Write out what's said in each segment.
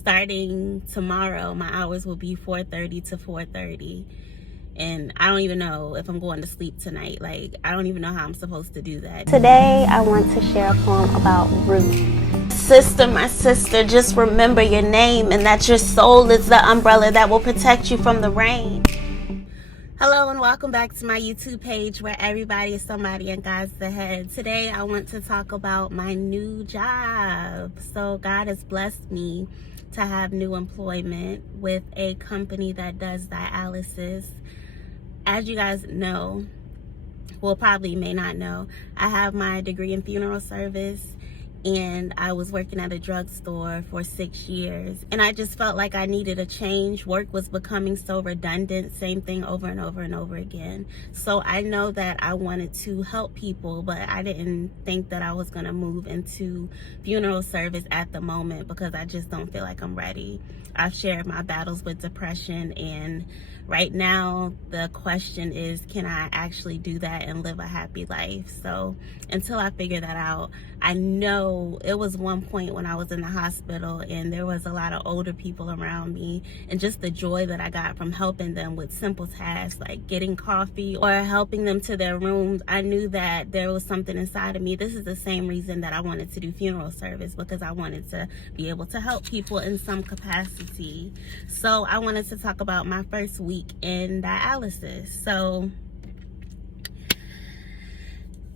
starting tomorrow, my hours will be 4:30 to 4:30. And I don't even know if I'm going to sleep tonight. Like, I don't even know how I'm supposed to do that. Today, I want to share a poem about Ruth. Sister, my sister, just remember your name and that your soul is the umbrella that will protect you from the rain. Hello and welcome back to my YouTube page where everybody is somebody and God's the head. Today, I want to talk about my new job. So God has blessed me to have new employment with a company that does dialysis. As you guys know, well, probably may not know, I have my degree in funeral service and I was working at a drugstore for 6 years, and I just felt like I needed a change. Work was becoming so redundant, same thing over and over and over again. So I know that I wanted to help people, but I didn't think that I was going to move into funeral service at the moment because I just don't feel like I'm ready. I've shared my battles with depression, and right now the question is, can I actually do that and live a happy life? So until I figure that out, I know it was one point when I was in the hospital and there was a lot of older people around me, and just the joy that I got from helping them with simple tasks like getting coffee or helping them to their rooms, I knew that there was something inside of me. This is the same reason that I wanted to do funeral service, because I wanted to be able to help people in some capacity. So I wanted to talk about my first week in dialysis. So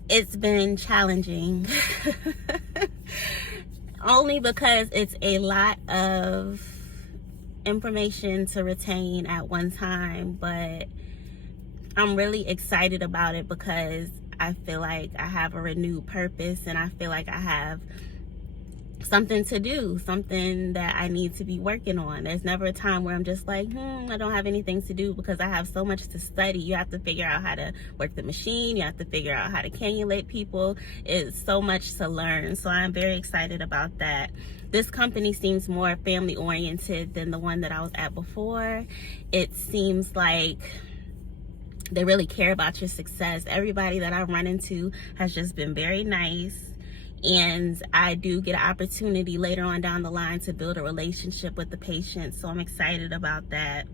it's been challenging only because it's a lot of information to retain at one time, but I'm really excited about it because I feel like I have a renewed purpose, and I feel like I have something to do, something that I need to be working on. There's never a time where I'm just like, I don't have anything to do, because I have so much to study. You have to figure out how to work the machine. You have to figure out how to cannulate people. It's so much to learn. So I'm very excited about that. This company seems more family oriented than the one that I was at before. It seems like they really care about your success. Everybody that I've run into has just been very nice. And I do get an opportunity later on down the line to build a relationship with the patient. So I'm excited about that.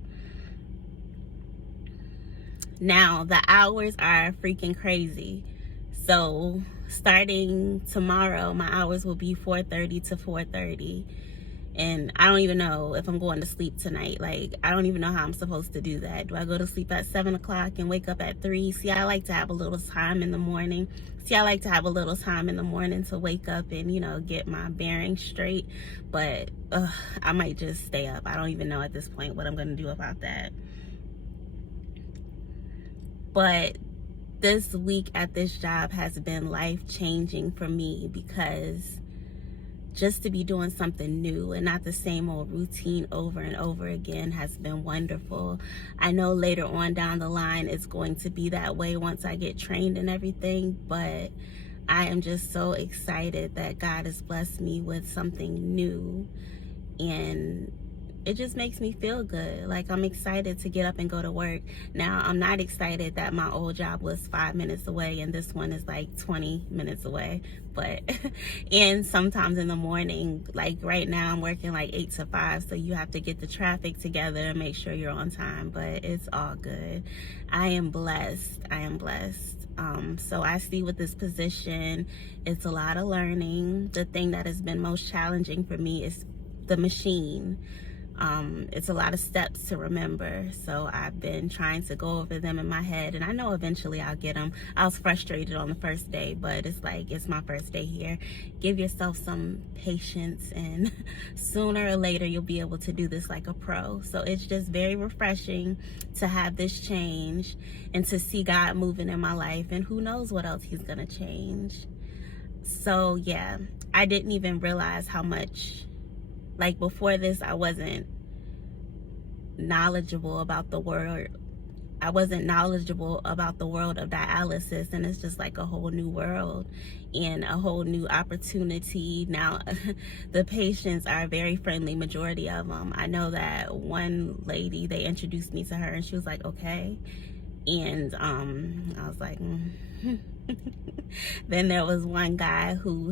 Now, the hours are freaking crazy. So starting tomorrow, my hours will be 4:30 to 4:30. And I don't even know if I'm going to sleep tonight. Like, I don't even know how I'm supposed to do that. Do I go to sleep at 7 o'clock and wake up at 3? See, I like to have a little time in the morning. To wake up and, get my bearings straight. But I might just stay up. I don't even know at this point what I'm going to do about that. But this week at this job has been life-changing for me, because just to be doing something new and not the same old routine over and over again has been wonderful. I know later on down the line it's going to be that way once I get trained and everything, but I am just so excited that God has blessed me with something new, and it just makes me feel good. Like, I'm excited to get up and go to work. Now, I'm not excited that my old job was 5 minutes away and this one is like 20 minutes away. But, and sometimes in the morning, like right now, I'm working like 8 to 5. So you have to get the traffic together and make sure you're on time. But it's all good. I am blessed. So I see with this position, it's a lot of learning. The thing that has been most challenging for me is the machine. It's a lot of steps to remember, so I've been trying to go over them in my head, and I know eventually I'll get them. I was frustrated on the first day, but it's like, it's my first day here. Give yourself some patience, and sooner or later you'll be able to do this like a pro. So it's just very refreshing to have this change and to see God moving in my life, and who knows what else he's gonna change. So yeah, I didn't even realize how much, like before this, I wasn't knowledgeable about the world. I wasn't knowledgeable about the world of dialysis, and it's just like a whole new world and a whole new opportunity. Now, the patients are very friendly, majority of them. I know that one lady, they introduced me to her and she was like, okay. And I was like, Then there was one guy who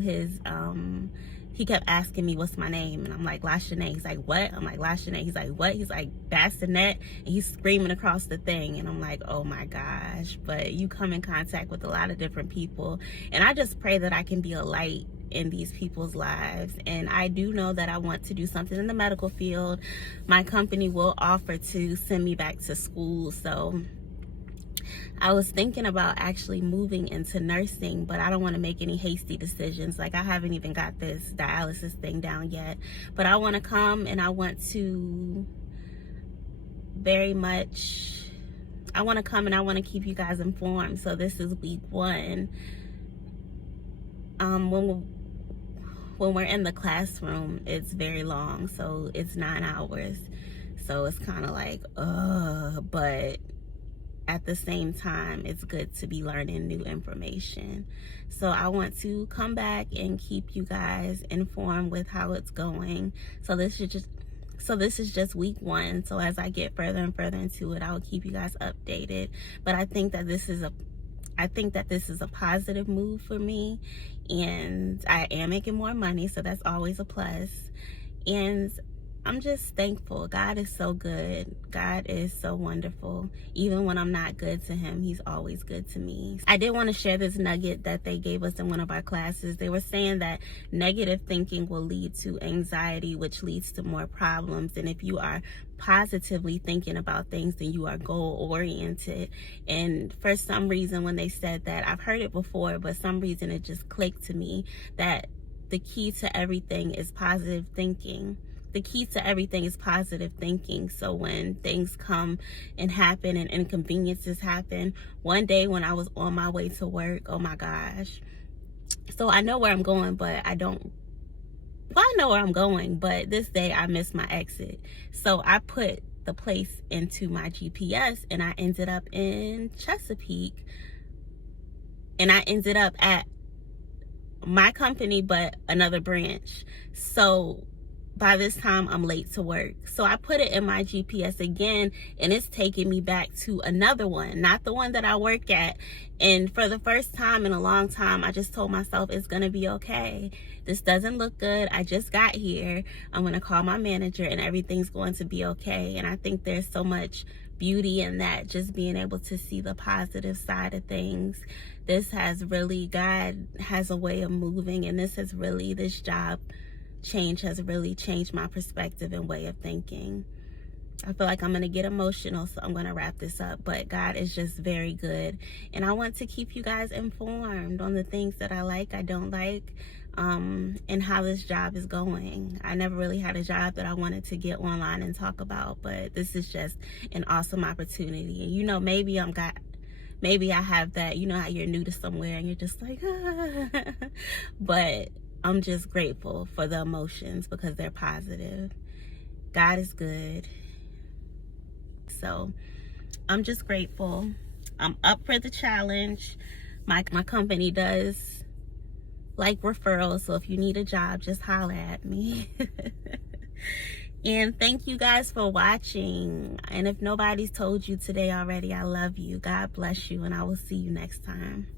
he kept asking me what's my name, and I'm like, Lashanae. He's like, what? I'm like, Lashanae. He's like, what? He's like, bassinet, and he's screaming across the thing, and I'm like, oh my gosh. But you come in contact with a lot of different people, and I just pray that I can be a light in these people's lives. And I do know that I want to do something in the medical field. My company will offer to send me back to school, so I was thinking about actually moving into nursing, but I don't want to make any hasty decisions. Like, I haven't even got this dialysis thing down yet, but I want to come, and I want to I want to come, and I want to keep you guys informed. So this is week 1. When we're in the classroom, it's very long, so it's 9 hours. So it's kind of like, but at the same time, it's good to be learning new information. So I want to come back and keep you guys informed with how it's going. So this is just week 1. So as I get further and further into it, I'll keep you guys updated. But I think that this is a positive move for me, and I am making more money, so that's always a plus. And I'm just thankful. God is so good. God is so wonderful. Even when I'm not good to him, he's always good to me. I did want to share this nugget that they gave us in one of our classes. They were saying that negative thinking will lead to anxiety, which leads to more problems. And if you are positively thinking about things, then you are goal oriented. And for some reason, when they said that, I've heard it before, but some reason it just clicked to me that the key to everything is positive thinking. The key to everything is positive thinking. So when things come and happen and inconveniences happen, one day when I was on my way to work, oh my gosh. So I know where I'm going, but I know where I'm going, but this day I missed my exit. So I put the place into my GPS, and I ended up in Chesapeake, and I ended up at my company, but another branch. So by this time, I'm late to work. So I put it in my GPS again, and it's taking me back to another one, not the one that I work at. And for the first time in a long time, I just told myself it's going to be okay. This doesn't look good. I just got here. I'm going to call my manager, and everything's going to be okay. And I think there's so much beauty in that, just being able to see the positive side of things. God has a way of moving, and this job change has really changed my perspective and way of thinking. I feel like I'm going to get emotional, so I'm going to wrap this up. But God is just very good. And I want to keep you guys informed on the things that I like, I don't like, and how this job is going. I never really had a job that I wanted to get online and talk about, but this is just an awesome opportunity. And, you know, maybe I have that, you know how you're new to somewhere and you're just like, but I'm just grateful for the emotions because they're positive. God is good. So I'm just grateful. I'm up for the challenge. My company does like referrals, so if you need a job, just holler at me. And thank you guys for watching. And if nobody's told you today already, I love you. God bless you, and I will see you next time.